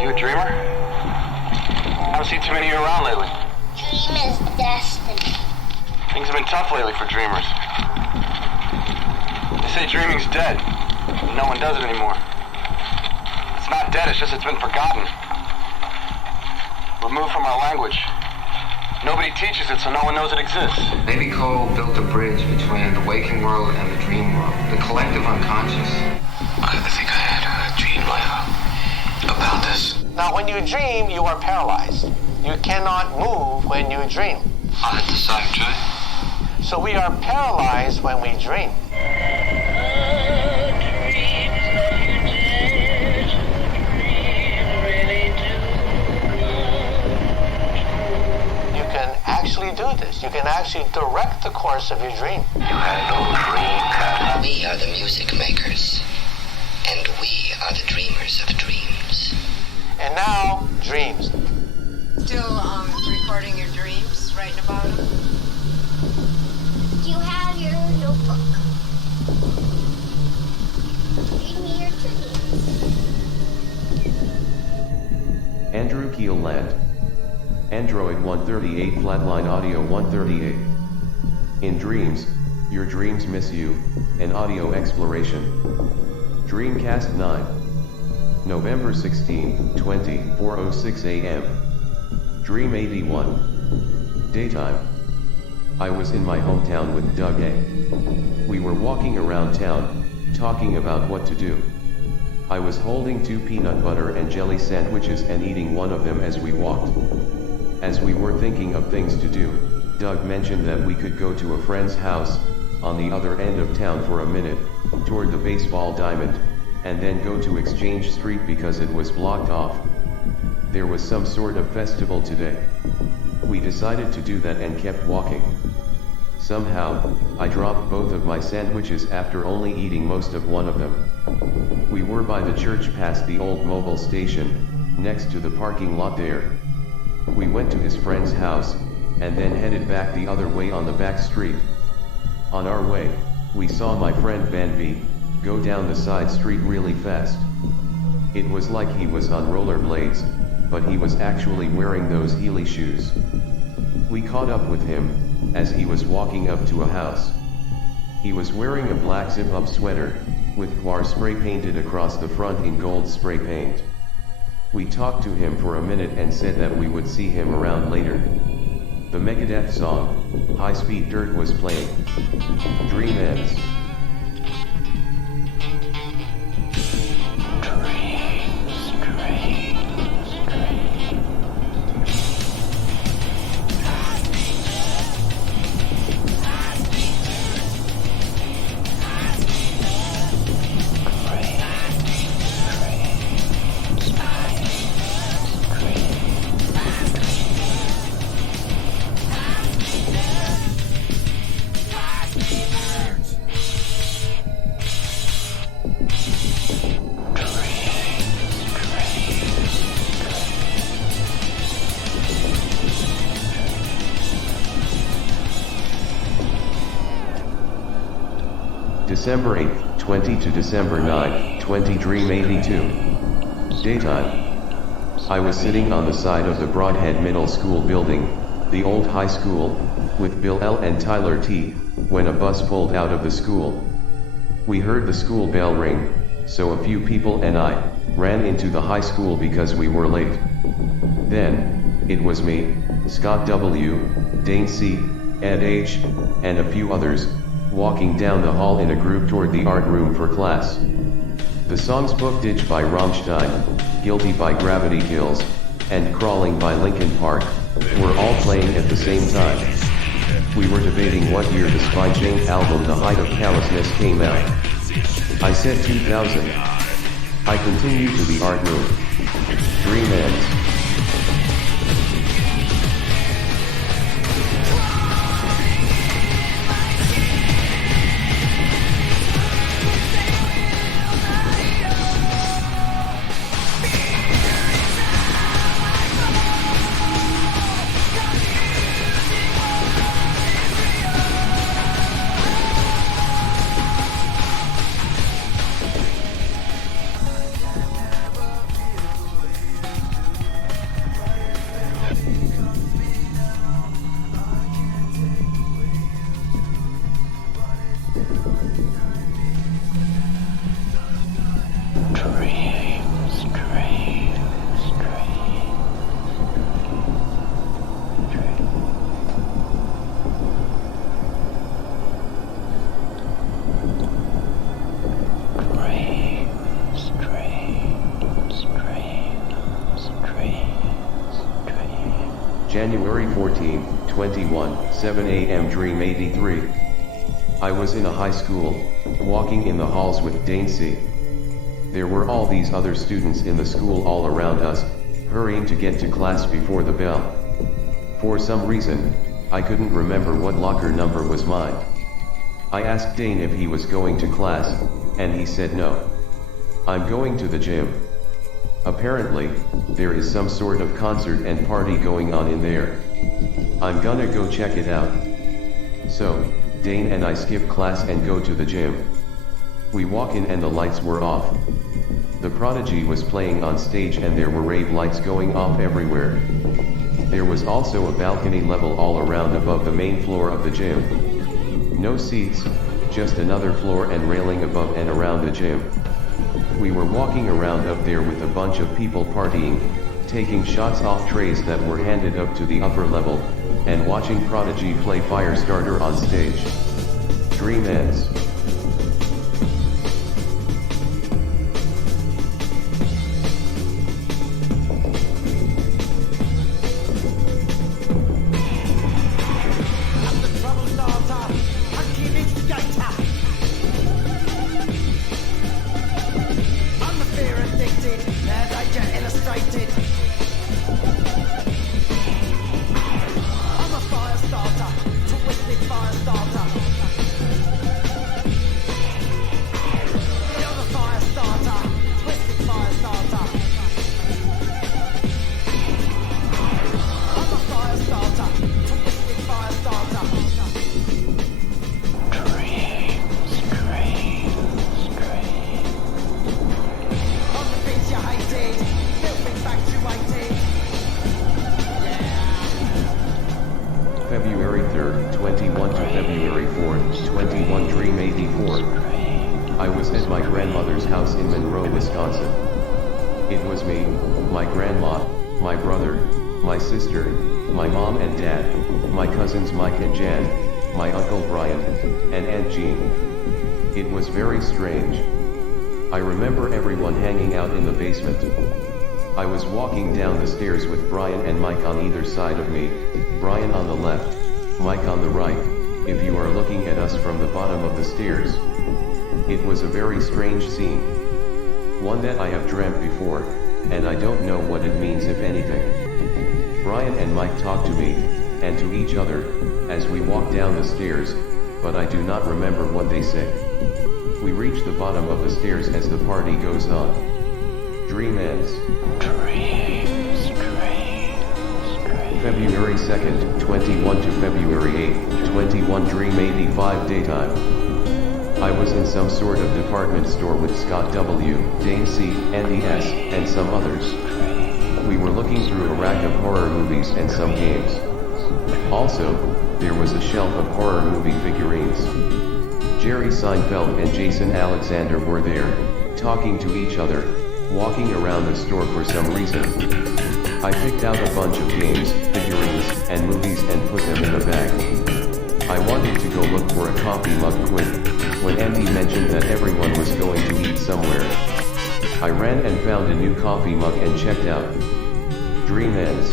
You a dreamer? I don't see too many of you around lately. Dream is destiny. Things have been tough lately for dreamers. They say dreaming's dead. No one does it anymore. It's not dead, it's just it's been forgotten. Removed from our language. Nobody teaches it, so no one knows it exists. Maybe Cole built a bridge between the waking world and the dream world, the collective unconscious. I think I had a dream about this. Now, when you dream, you are paralyzed. You cannot move when you dream. I had the same dream. So we are paralyzed when we dream. You can actually do this. You can actually direct the course of your dream. You had no dream. We are the music makers, and we are the dreamers of dreams. And now, dreams. Still recording your dreams, writing about them? Do you have your notebook? Read me your dreams. Andrew Keeland. Android 138 Flatline Audio 138. In Dreams, Your Dreams Miss You, an audio exploration. DreamCast9. November 16, 4:06 a.m. Dream 81. Daytime. I was in my hometown with Doug A. We were walking around town, talking about what to do. I was holding 2 peanut butter and jelly sandwiches and eating one of them as we walked. As we were thinking of things to do, Doug mentioned that we could go to a friend's house, on the other end of town for a minute, toward the baseball diamond, and then go to Exchange Street because it was blocked off. There was some sort of festival today. We decided to do that and kept walking. Somehow, I dropped both of my sandwiches after only eating most of one of them. We were by the church past the old mobile station, next to the parking lot there. We went to his friend's house, and then headed back the other way on the back street. On our way, we saw my friend Van V go down the side street really fast. It was like he was on rollerblades, but he was actually wearing those Heeley shoes. We caught up with him, as he was walking up to a house. He was wearing a black zip-up sweater, with Quar spray painted across the front in gold spray paint. We talked to him for a minute and said that we would see him around later. The Megadeth song, High Speed Dirt was playing. Dream ends. December 8, 20 to December 9, 20 Dream 82. Daytime. I was sitting on the side of the Broadhead Middle School building, the old high school, with Bill L. and Tyler T., when a bus pulled out of the school. We heard the school bell ring, so a few people and I ran into the high school because we were late. Then, it was me, Scott W., Dane C., Ed H., and a few others, walking down the hall in a group toward the art room for class. The songs Book Ditch by Rammstein, Guilty by Gravity Kills, and Crawling by Linkin Park were all playing at the same time. We were debating what year the Spy Chain album The Height of Callousness came out. I said 2000. I continued to the art room. Dream ends. January 14, 21, 7 a.m. Dream 83. I was in a high school, walking in the halls with Dane C. There were all these other students in the school all around us, hurrying to get to class before the bell. For some reason, I couldn't remember what locker number was mine. I asked Dane if he was going to class, and he said no. I'm going to the gym. Apparently, there is some sort of concert and party going on in there. I'm gonna go check it out. So, Dane and I skip class and go to the gym. We walk in and the lights were off. The Prodigy was playing on stage and there were rave lights going off everywhere. There was also a balcony level all around above the main floor of the gym. No seats, just another floor and railing above and around the gym. We were walking around up there with a bunch of people partying, taking shots off trays that were handed up to the upper level, and watching Prodigy play Firestarter on stage. Dream ends. February 3rd, 21 to February 4th, 21 Dream 84. I was at my grandmother's house in Monroe, Wisconsin. It was me, my grandma, my brother, my sister, my mom and dad, my cousins Mike and Jan, my uncle Brian, and Aunt Jean. It was very strange. I remember everyone hanging out in the basement. I was walking down the stairs with Brian and Mike on either side of me, Brian on the left, Mike on the right, if you are looking at us from the bottom of the stairs. It was a very strange scene. One that I have dreamt before, and I don't know what it means if anything. Brian and Mike talked to me, and to each other, as we walked down the stairs, but I do not remember what they said. We reach the bottom of the stairs as the party goes on. Dream ends. February 2nd, 21 to February 8th, 21 Dream 85 daytime. I was in some sort of department store with Scott W., Dane C., Andy S., and some others. We were looking through a rack of horror movies and some games. Also, there was a shelf of horror movie figurines. Jerry Seinfeld and Jason Alexander were there, talking to each other, walking around the store for some reason. I picked out a bunch of games, figurines, and movies and put them in a bag. I wanted to go look for a coffee mug quick, when Andy mentioned that everyone was going to eat somewhere. I ran and found a new coffee mug and checked out. Dream ends.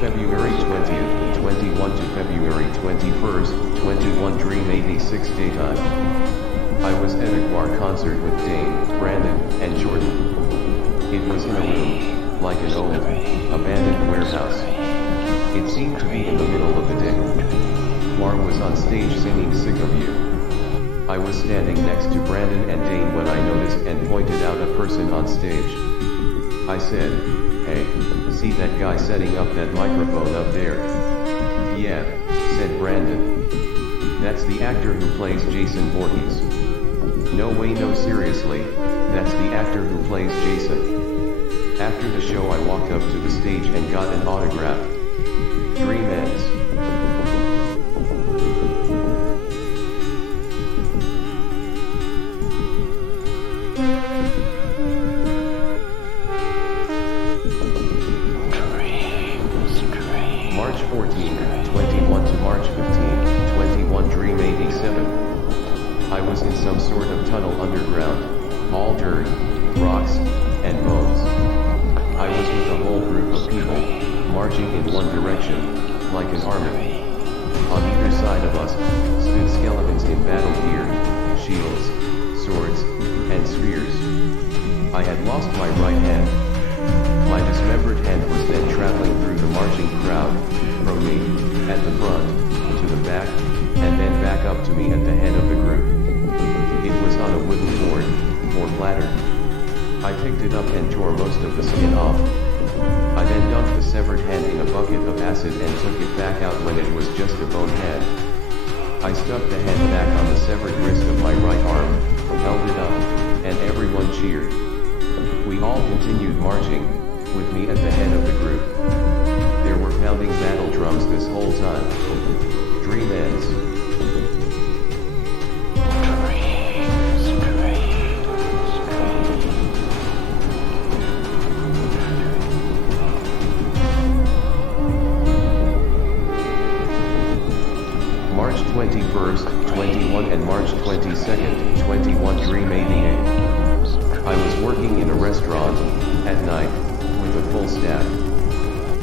February 20th, 21 to February 21st, 21 Dream 86 daytime. I was at a choir concert with Dane, Brandon, and Jordan. It was in a room, like an old, abandoned warehouse. It seemed to be in the middle of the day. Choir was on stage singing Sick of You. I was standing next to Brandon and Dane when I noticed and pointed out a person on stage. I said, "Hey, see that guy setting up that microphone up there?" "Yeah," said Brandon. "That's the actor who plays Jason Voorhees." "No way, no, seriously, that's the actor who plays Jason." After the show I walked up to the stage and got an autograph. Dream ends. March 14, 21 to March 15, 21 Dream 87. I was in some sort of tunnel underground, all dirt, rocks, and bones. I was with a whole group of people, marching in one direction, like an army. On either side of us, stood skeletons in battle gear, shields, swords, and spears. I had lost my right hand. My dismembered hand was then traveling through the marching crowd, from me, at the front, to the back, and then back up to me at the head of the group. It was on a wooden board, or platter. I picked it up and tore most of the skin off. I then dunked the severed hand in a bucket of acid and took it back out when it was just a bone head. I stuck the hand back on the severed wrist of my right arm, held it up, and everyone cheered. We all continued marching, with me at the head of the group. There were pounding battle drums this whole time. Dream ends. March 21st, 21 and March 22nd, 21 Dream 88. I was working in a restaurant, at night, with a full staff.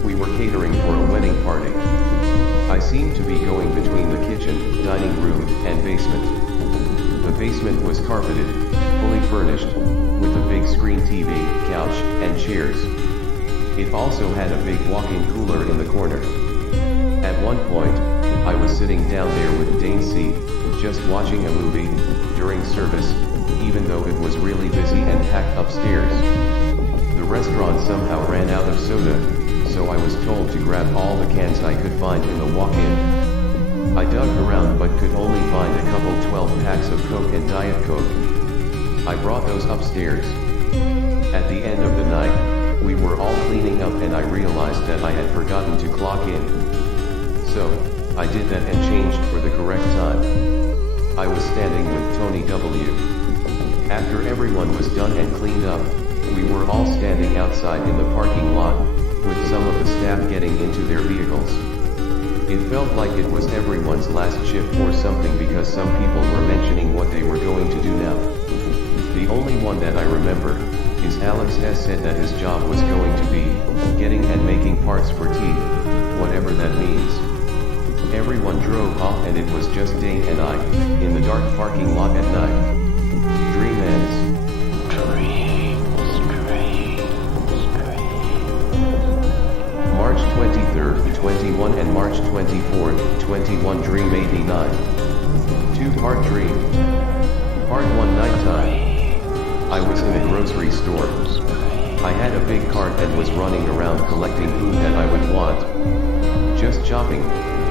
We were catering for a wedding party. I seemed to be going between the kitchen, dining room, and basement. The basement was carpeted, fully furnished, with a big screen TV, couch, and chairs. It also had a big walk-in cooler in the corner. At one point, I was sitting down there with Dane C, just watching a movie, during service, even though it was really busy and packed upstairs. The restaurant somehow ran out of soda, so I was told to grab all the cans I could find in the walk-in. I dug around but could only find a couple 12 packs of Coke and Diet Coke. I brought those upstairs. At the end of the night, we were all cleaning up and I realized that I had forgotten to clock in. So, I did that and changed for the correct time. I was standing with Tony W. After everyone was done and cleaned up, we were all standing outside in the parking lot, with some of the staff getting into their vehicles. It felt like it was everyone's last shift or something because some people were mentioning what they were going to do now. The only one that I remember is Alex has said that his job was going to be getting and making parts for teeth, whatever that means. Everyone drove off and it was just Dane and I, in the dark parking lot at night. Dream ends. March 23rd, 21 and March 24th, 21 Dream 89. Two-part dream. Part 1 nighttime. I was in a grocery store. I had a big cart and was running around collecting food that I would want. Just shopping,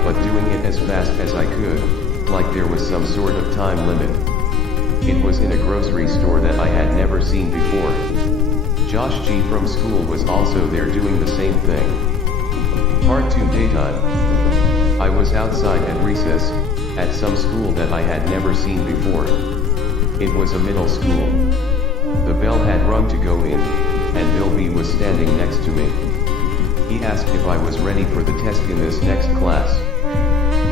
but doing it as fast as I could, like there was some sort of time limit. It was in a grocery store that I had never seen before. Josh G from school was also there doing the same thing. Part 2 daytime. I was outside at recess, at some school that I had never seen before. It was a middle school. The bell had rung to go in, and Bill B was standing next to me. He asked if I was ready for the test in this next class.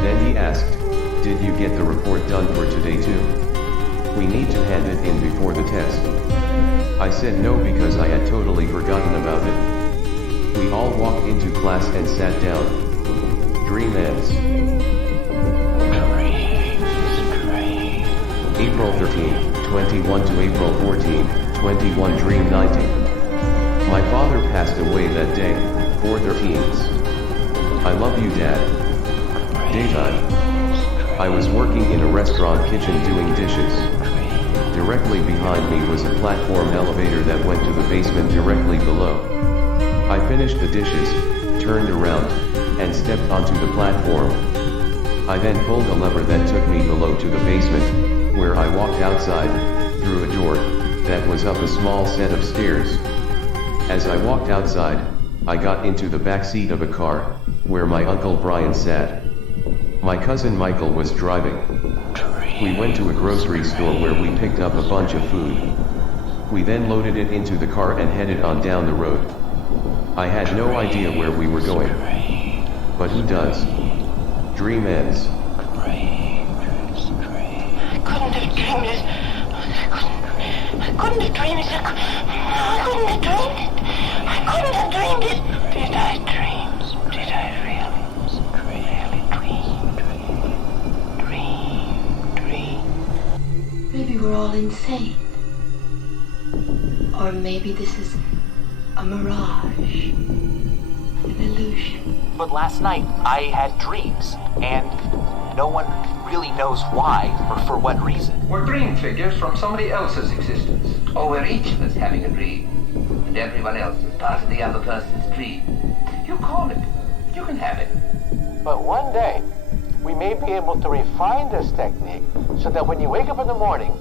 Then he asked, "Did you get the report done for today too? We need to hand it in before the test." I said no because I had totally forgotten about it. We all walked into class and sat down. Dream ends. April 13, 21 to April 14, 21 Dream 90. My father passed away that day, 4/13. I love you, Dad. Daytime. I was working in a restaurant kitchen doing dishes. Directly behind me was a platform elevator that went to the basement directly below. I finished the dishes, turned around, and stepped onto the platform. I then pulled a lever that took me below to the basement, where I walked outside, through a door, that was up a small set of stairs. As I walked outside, I got into the back seat of a car, where my Uncle Brian sat. My cousin Michael was driving. We went to a grocery store where we picked up a bunch of food. We then loaded it into the car and headed on down the road. I had no idea where we were going. But who does? Dream ends. I couldn't have dreamed it. I couldn't have dreamed it. I couldn't have dreamed it. I couldn't couldn't have dreamed it. Did I dreams? Did I really dream? Maybe we're all insane. Or maybe this is a mirage, an illusion. But last night, I had dreams, and no one really knows why or for what reason. We're dream figures from somebody else's existence. Or we're each of us having a dream, and everyone else is part of the other person's dream. You call it. You can have it. But one day, we may be able to refine this technique so that when you wake up in the morning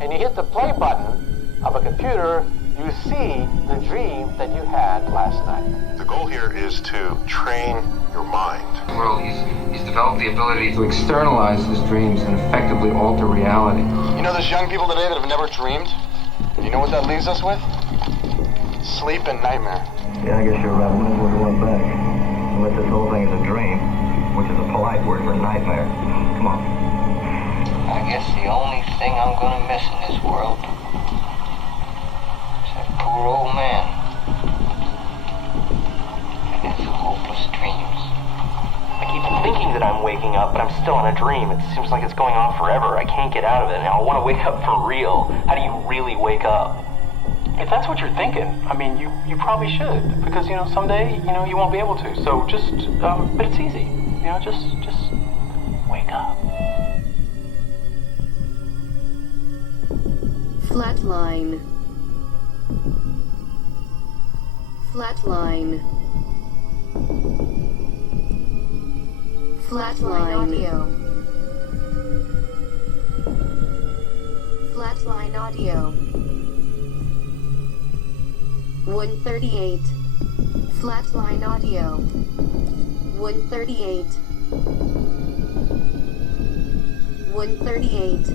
and you hit the play button of a computer, you see the dream that you had last night. The goal here is to train your mind. Well, he's developed the ability to externalize his dreams and effectively alter reality. You know there's young people today that have never dreamed? You know what that leaves us with? Sleep and nightmare. Yeah, I guess you're right. Might as well go back. Unless this whole thing is a dream, which is a polite word for nightmare. Come on. I guess the only thing I'm gonna miss in this world is that poor old man and his hopeless dreams. I keep thinking that I'm waking up, but I'm still in a dream. It seems like it's going on forever. I can't get out of it, and I want to wake up for real. How do you really wake up? If that's what you're thinking, I mean, you probably should, because, someday, you won't be able to. So just, but it's easy. Just wake up. Flatline. Flatline. Flatline audio. Flatline audio. 138. Flatline audio. 138. 138.